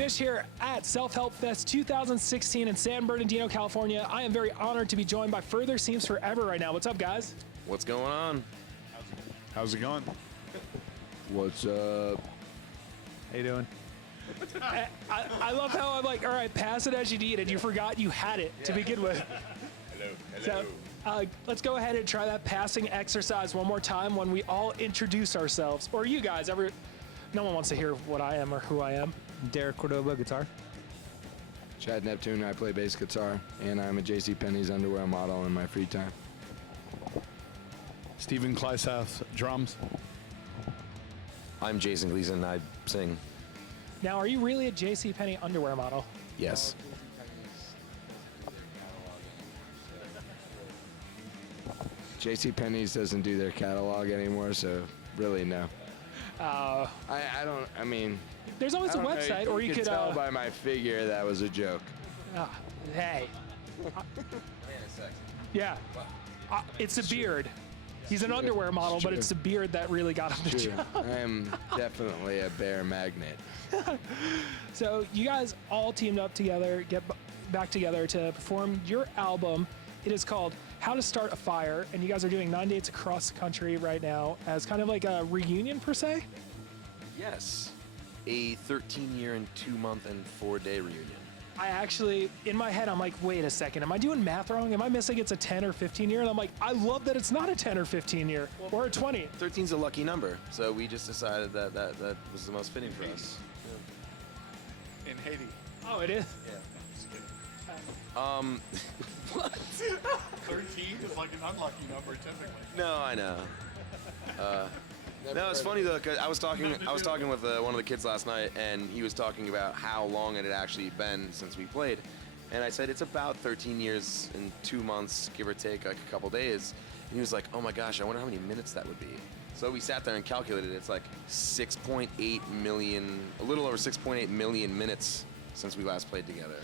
Fish here at Self-Help Fest 2016 in San Bernardino, California. I am very honored to be joined by Further Seems Forever right now. What's up, guys? What's going on? How's it going? What's up? How you doing? I love how I'm like, all right, pass it as you need, and you forgot you had it to begin with. Hello. So, let's go ahead and try that passing exercise one more time when we all introduce ourselves. Or you guys, no one wants to hear what I am or who I am. Derek Cordova, guitar. Chad Neptune, I play bass guitar, and I'm a JCPenney's underwear model in my free time. Stephen Kleisath, drums. I'm Jason Gleason. I sing. Now, are you really a JCPenney underwear model? Yes. JCPenney's doesn't do their catalog anymore, so really no. I mean, there's always a website, or you could tell by my figure that was a joke. Hey. Yeah. It's the beard. He's an underwear model, but it's the beard that really got him the job. I am definitely a bear magnet. So you guys all teamed up together, get back together to perform your album. It is called How to Start a Fire, and you guys are doing 9 dates across the country right now as kind of like a reunion per se? Yes. A 13-year and 2-month and 4-day reunion. I actually, in my head, I'm like, wait a second, am I doing math wrong? Am I missing it's a 10 or 15 year? And I'm like, I love that it's not a 10 or 15 year, or a 20. 13's a lucky number, so we just decided that was the most fitting for us. In Haiti. Oh, it is? Yeah. What? 13 is like an unlucky number typically. No, I know. No, it's funny though, because I was talking with one of the kids last night, and he was talking about how long it had actually been since we played, and I said it's about 13 years and 2 months, give or take, like a couple days. And he was like, "Oh my gosh, I wonder how many minutes that would be." So we sat there and calculated. It's like 6.8 million, a little over 6.8 million minutes since we last played together.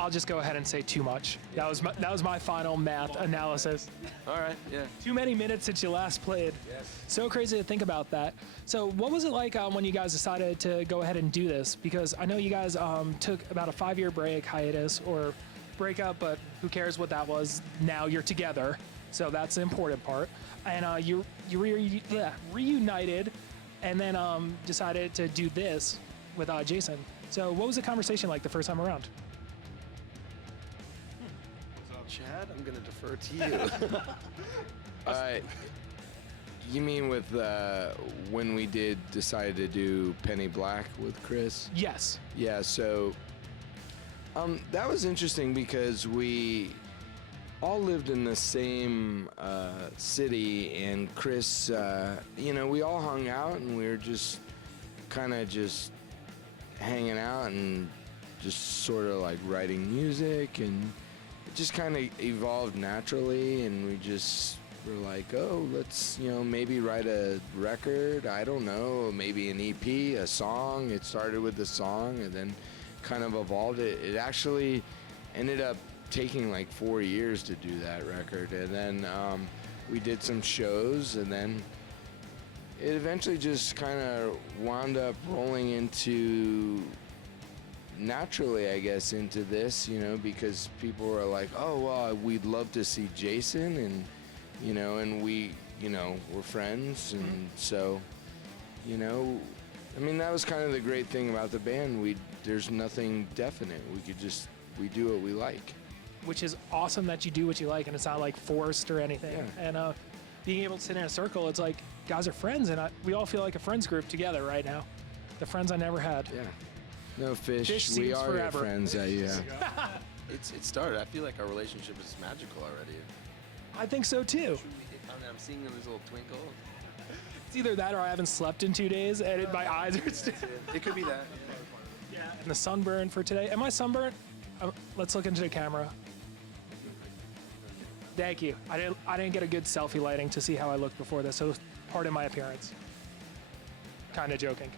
I'll just go ahead and say too much. That was my final math analysis. All right, yeah. Too many minutes since you last played. Yes. So crazy to think about that. So what was it like when you guys decided to go ahead and do this? Because I know you guys took about a 5-year break, hiatus, or breakup, but who cares what that was? Now you're together, so that's the important part. And you reunited, and then decided to do this with Jason. So what was the conversation like the first time around? Chad, I'm gonna defer to you. You mean with when we decided to do Penny Black with Chris? Yes. Yeah, so that was interesting because we all lived in the same city, and Chris, we all hung out, and we were just kind of just hanging out and just sort of like writing music, and it just kind of evolved naturally, and we just were like, oh, let's, maybe write a record. I don't know, maybe an EP, a song. It started with the song and then kind of evolved. It actually ended up taking like 4 years to do that record. And then we did some shows, and then it eventually just kind of wound up rolling into naturally, I guess, into this, because people were like, oh, well, we'd love to see Jason, and, and we, we're friends, and so, that was kind of the great thing about the band. There's nothing definite. We do what we like. Which is awesome that you do what you like, and it's not like forced or anything. Yeah. And being able to sit in a circle, it's like, guys are friends, and we all feel like a friends group together right now. The friends I never had. Yeah. No, Fish seems we are forever. your friends. Yeah. It started. I feel like our relationship is magical already. I think so too. I'm seeing this little twinkle. It's either that or I haven't slept in 2 days, and my eyes are still. It could be that. Yeah. And the sunburn for today. Am I sunburnt? Let's look into the camera. Thank you. I didn't get a good selfie lighting to see how I looked before this, so pardon my appearance. Kind of joking.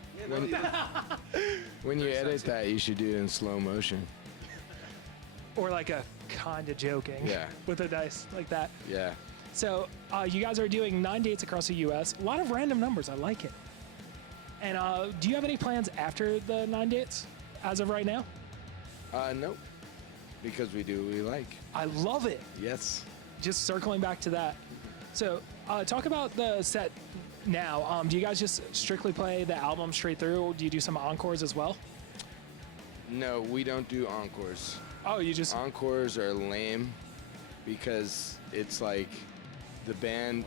When you edit that, you should do it in slow motion. Or like a kind of joking. Yeah. With a dice like that. Yeah. So you guys are doing 9 dates across the U.S. A lot of random numbers. I like it. And do you have any plans after the 9 dates? as of right now? Nope. Because we do what we like. I love it. Yes. Just circling back to that. So, talk about the set now. Do you guys just strictly play the album straight through, or do you do some encores as well? No, we don't do encores. Oh, you just... Encores are lame because it's like the band.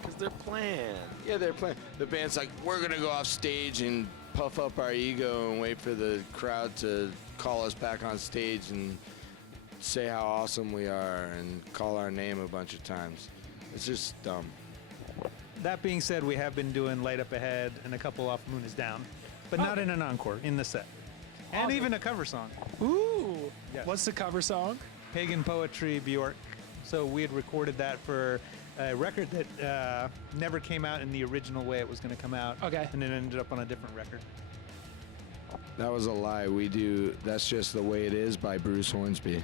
Because they're planned. Yeah, they're playing. The band's like, we're gonna go off stage and puff up our ego and wait for the crowd to call us back on stage and say how awesome we are and call our name a bunch of times. It's just dumb. That being said, we have been doing Light Up Ahead and a couple off Moon is Down, but not in an encore, in the set. And Awesome. even a cover song, Ooh! Yes. What's the cover song? Pagan Poetry, Bjork. So we had recorded that for a record that never came out in the original way it was going to come out. Okay. And it ended up on a different record. That was a lie. We do That's Just the Way It Is by Bruce Hornsby.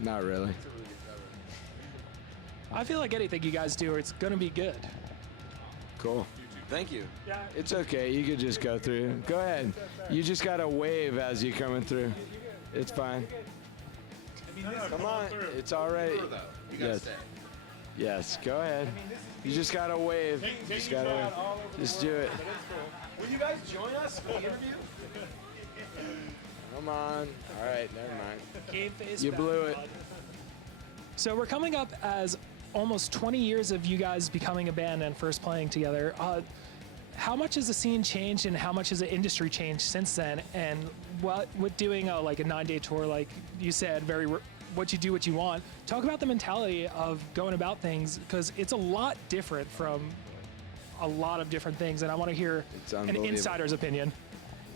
Not really. I feel like anything you guys do, it's gonna be good. Cool. Thank you. Yeah. It's okay. You could just go through. Go ahead. You just gotta wave as you're coming through. It's fine. Come on. It's all right. You gotta Yes. stay. Yes. Go ahead. You just gotta wave. Just gotta wave. Just do it. Will you guys join us for the interview? Come on. All right. Never mind. Game face. You blew it. So we're coming up as almost 20 years of you guys becoming a band and first playing together. How much has the scene changed and how much has the industry changed since then? And what with doing like a 9-day tour, like you said, what you do, what you want. Talk about the mentality of going about things, because it's a lot different from a lot of different things, and I want to hear It's an unbelievable. insider's opinion.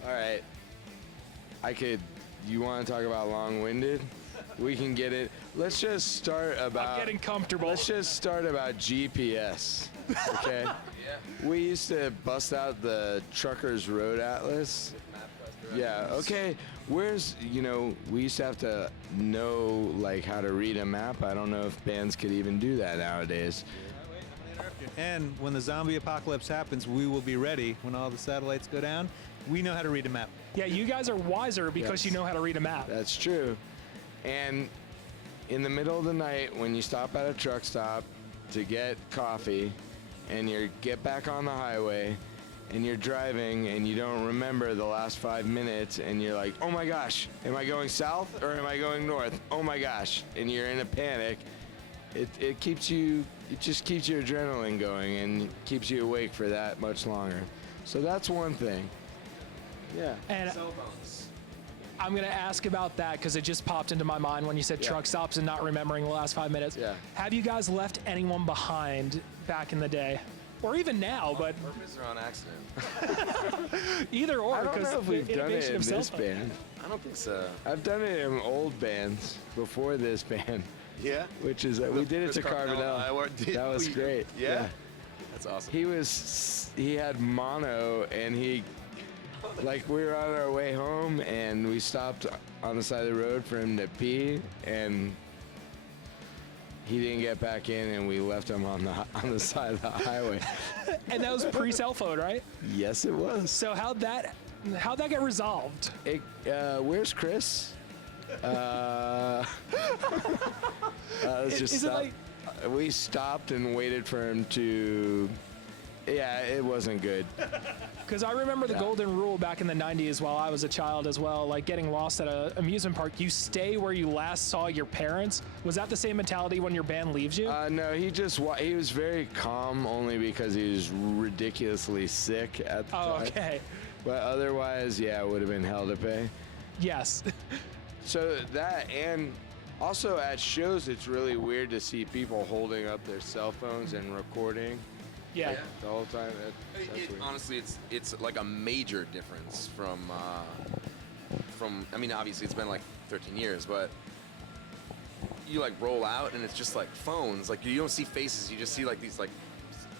All right. You want to talk about long-winded? We can get it. Let's just start about. I'm getting comfortable. Let's just start about GPS. Okay. We used to bust out the Trucker's Road Atlas. Yeah. Okay. We used to have to know like how to read a map. I don't know if bands could even do that nowadays. And when the zombie apocalypse happens, we will be ready. When all the satellites go down, we know how to read a map. Yeah, you guys are wiser because Yes. you know how to read a map. That's true. And in the middle of the night, when you stop at a truck stop to get coffee and you get back on the highway and you're driving and you don't remember the last 5 minutes and you're like, oh my gosh, am I going south or am I going north? Oh my gosh. And you're in a panic. It just keeps your adrenaline going and keeps you awake for that much longer. So that's one thing. Yeah. And Cell phones. I'm going to ask about that because it just popped into my mind when you said Yeah. truck stops and not remembering the last 5 minutes. Yeah. Have you guys left anyone behind back in the day? Or even now, but Purpose or on accident? either or. I don't because know if the we've done it innovation in of cell this phone- band. I don't think so. I've done it in old bands before this band. Yeah? Which is we did it to Chris Carbonell. That was great. Yeah? That's awesome. He had mono and we were on our way home and we stopped on the side of the road for him to pee and he didn't get back in and we left him on the side of the highway. And that was pre-cell phone, right? Yes, it was. So how'd that get resolved? Where's Chris? Let's just Is it stop. like- We stopped and waited for him to. Yeah, it wasn't good. Because I remember the Yeah. golden rule back in the 90s while I was a child as well, like getting lost at an amusement park. You stay where you last saw your parents. Was that the same mentality when your band leaves you? No, he was very calm only because he was ridiculously sick at the Oh, time. okay. But otherwise, yeah, it would have been hell to pay. Yes. So that, and also at shows, it's really weird to see people holding up their cell phones and recording Yeah. the whole time. That's weird. Honestly, it's like a major difference from. I mean, obviously it's been like 13 years, but you like roll out and it's just like phones. Like you don't see faces, you just see like these like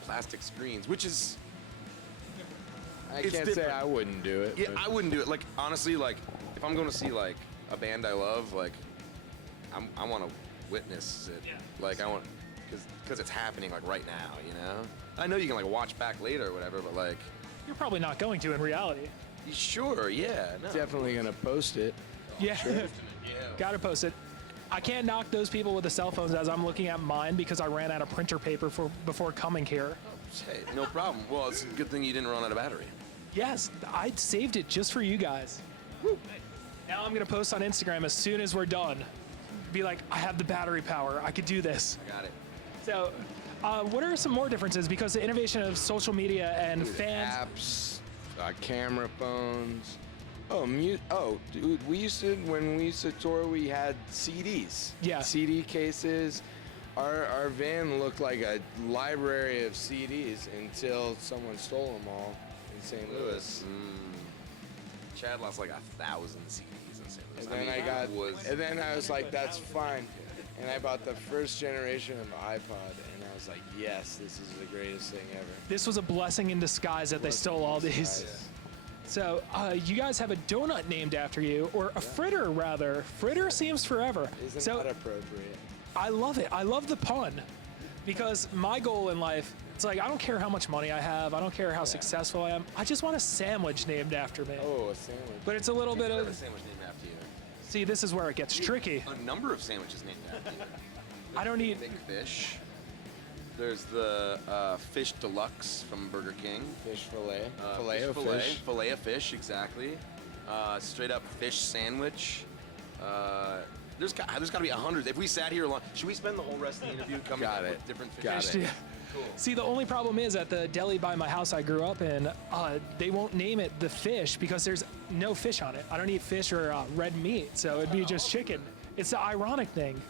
plastic screens, which is. I it's can't say different. I wouldn't do it. Yeah, but- I wouldn't do it. Like honestly, like if I'm going to see like a band I love, like I want to witness it. Yeah. Like I want, because it's happening like right now. You know. I know you can like watch back later or whatever, but like You're probably not going to in reality. Sure, yeah. No. Definitely gonna post it. Yeah. Gotta post it. I can't knock those people with the cell phones as I'm looking at mine because I ran out of printer paper before coming here. Hey, no problem. Well, it's a good thing you didn't run out of battery. Yes, I saved it just for you guys. Woo. Now I'm gonna post on Instagram as soon as we're done. Be like, I have the battery power. I could do this. I got it. So, what are some more differences? Because the innovation of social media and fans. Apps, camera phones. Dude, when we used to tour, we had CDs. Yeah. CD cases. Our van looked like a library of CDs until someone stole them all in St. Louis. Chad lost like 1,000 CDs in St. Louis. And then I was like, that's fine. And I bought the first generation of iPod, and I was like, yes, this is the greatest thing ever. This was a blessing in disguise that they stole all these. So, you guys have a donut named after you, or a fritter rather. Fritter seems forever. Isn't so, that appropriate? I love it. I love the pun. Because my goal in life, it's like, I don't care how much money I have. I don't care how successful I am. I just want a sandwich named after me. Oh, a sandwich. But it's a little bit A of, sandwich named after you. see, this is where it gets tricky. A number of sandwiches named after you. I don't need, Big Fish. There's the Fish Deluxe from Burger King. Fish fillet. Filet of fish, exactly. Straight up fish sandwich. There's got to be 100. If we sat here long, should we spend the whole rest of the interview coming Got up it. with different fish? Got it. Yeah. See, the only problem is at the deli by my house I grew up in, they won't name it the fish because there's no fish on it. I don't eat fish or red meat, so it'd be just chicken. It's the ironic thing.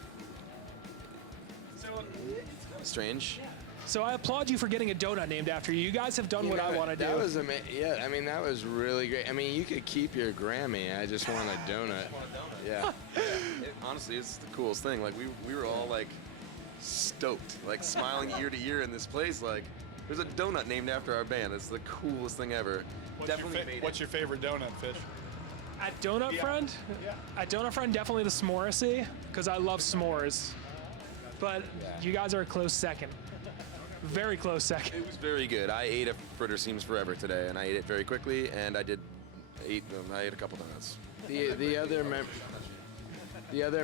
Strange. So I applaud you for getting a donut named after you. You guys have done what I want to do. That was amazing. Yeah, I mean, that was really great. I mean, you could keep your Grammy. I just want a donut. Yeah. Honestly, it's the coolest thing. Like we were all like stoked, like smiling ear to ear in this place. Like there's a donut named after our band. It's the coolest thing ever. What's your favorite donut, Fish? At Donut Friend? Yeah. At Donut Friend, definitely the s'moresy, because I love s'mores. But you guys are a close second. Very close second. It was very good. I ate a Fritter Seems Forever today, and I ate it very quickly, and I ate a couple donuts. The other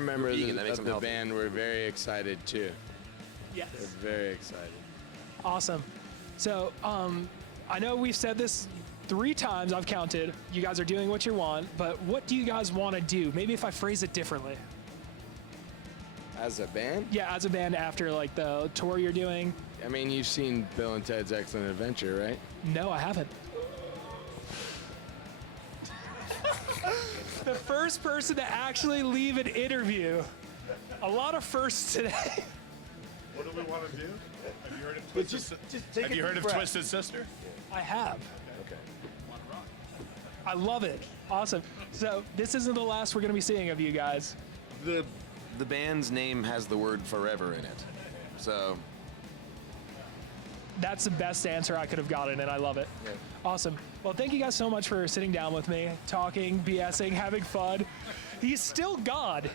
members vegan, that makes of them the healthy. band were very excited too. Yes. They're very excited. Awesome. So, I know we've said this 3 times, I've counted. You guys are doing what you want, but what do you guys want to do? Maybe if I phrase it differently. As a band? Yeah, as a band after like the tour you're doing. I mean, you've seen Bill and Ted's Excellent Adventure, right? No, I haven't. The first person to actually leave an interview. A lot of firsts today. What do we want to do? Have you heard of Twisted Have you heard of Twisted Sister? I have. Okay. I love it. Awesome. So this isn't the last we're going to be seeing of you guys. The band's name has the word forever in it. So That's the best answer I could have gotten, and I love it. Yeah. Awesome. Well, thank you guys so much for sitting down with me, talking, BSing, having fun. He's still God.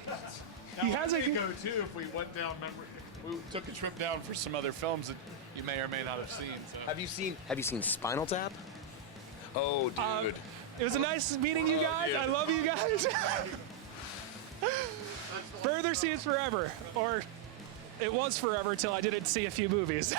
He has a go too if we went down. Remember, we took a trip down for some other films that you may or may not have seen. So. Have you seen Spinal Tap? Oh, dude. It was a nice meeting you guys. yeah. I love you guys. Further Seems Forever, or it was forever till I didn't see a few movies.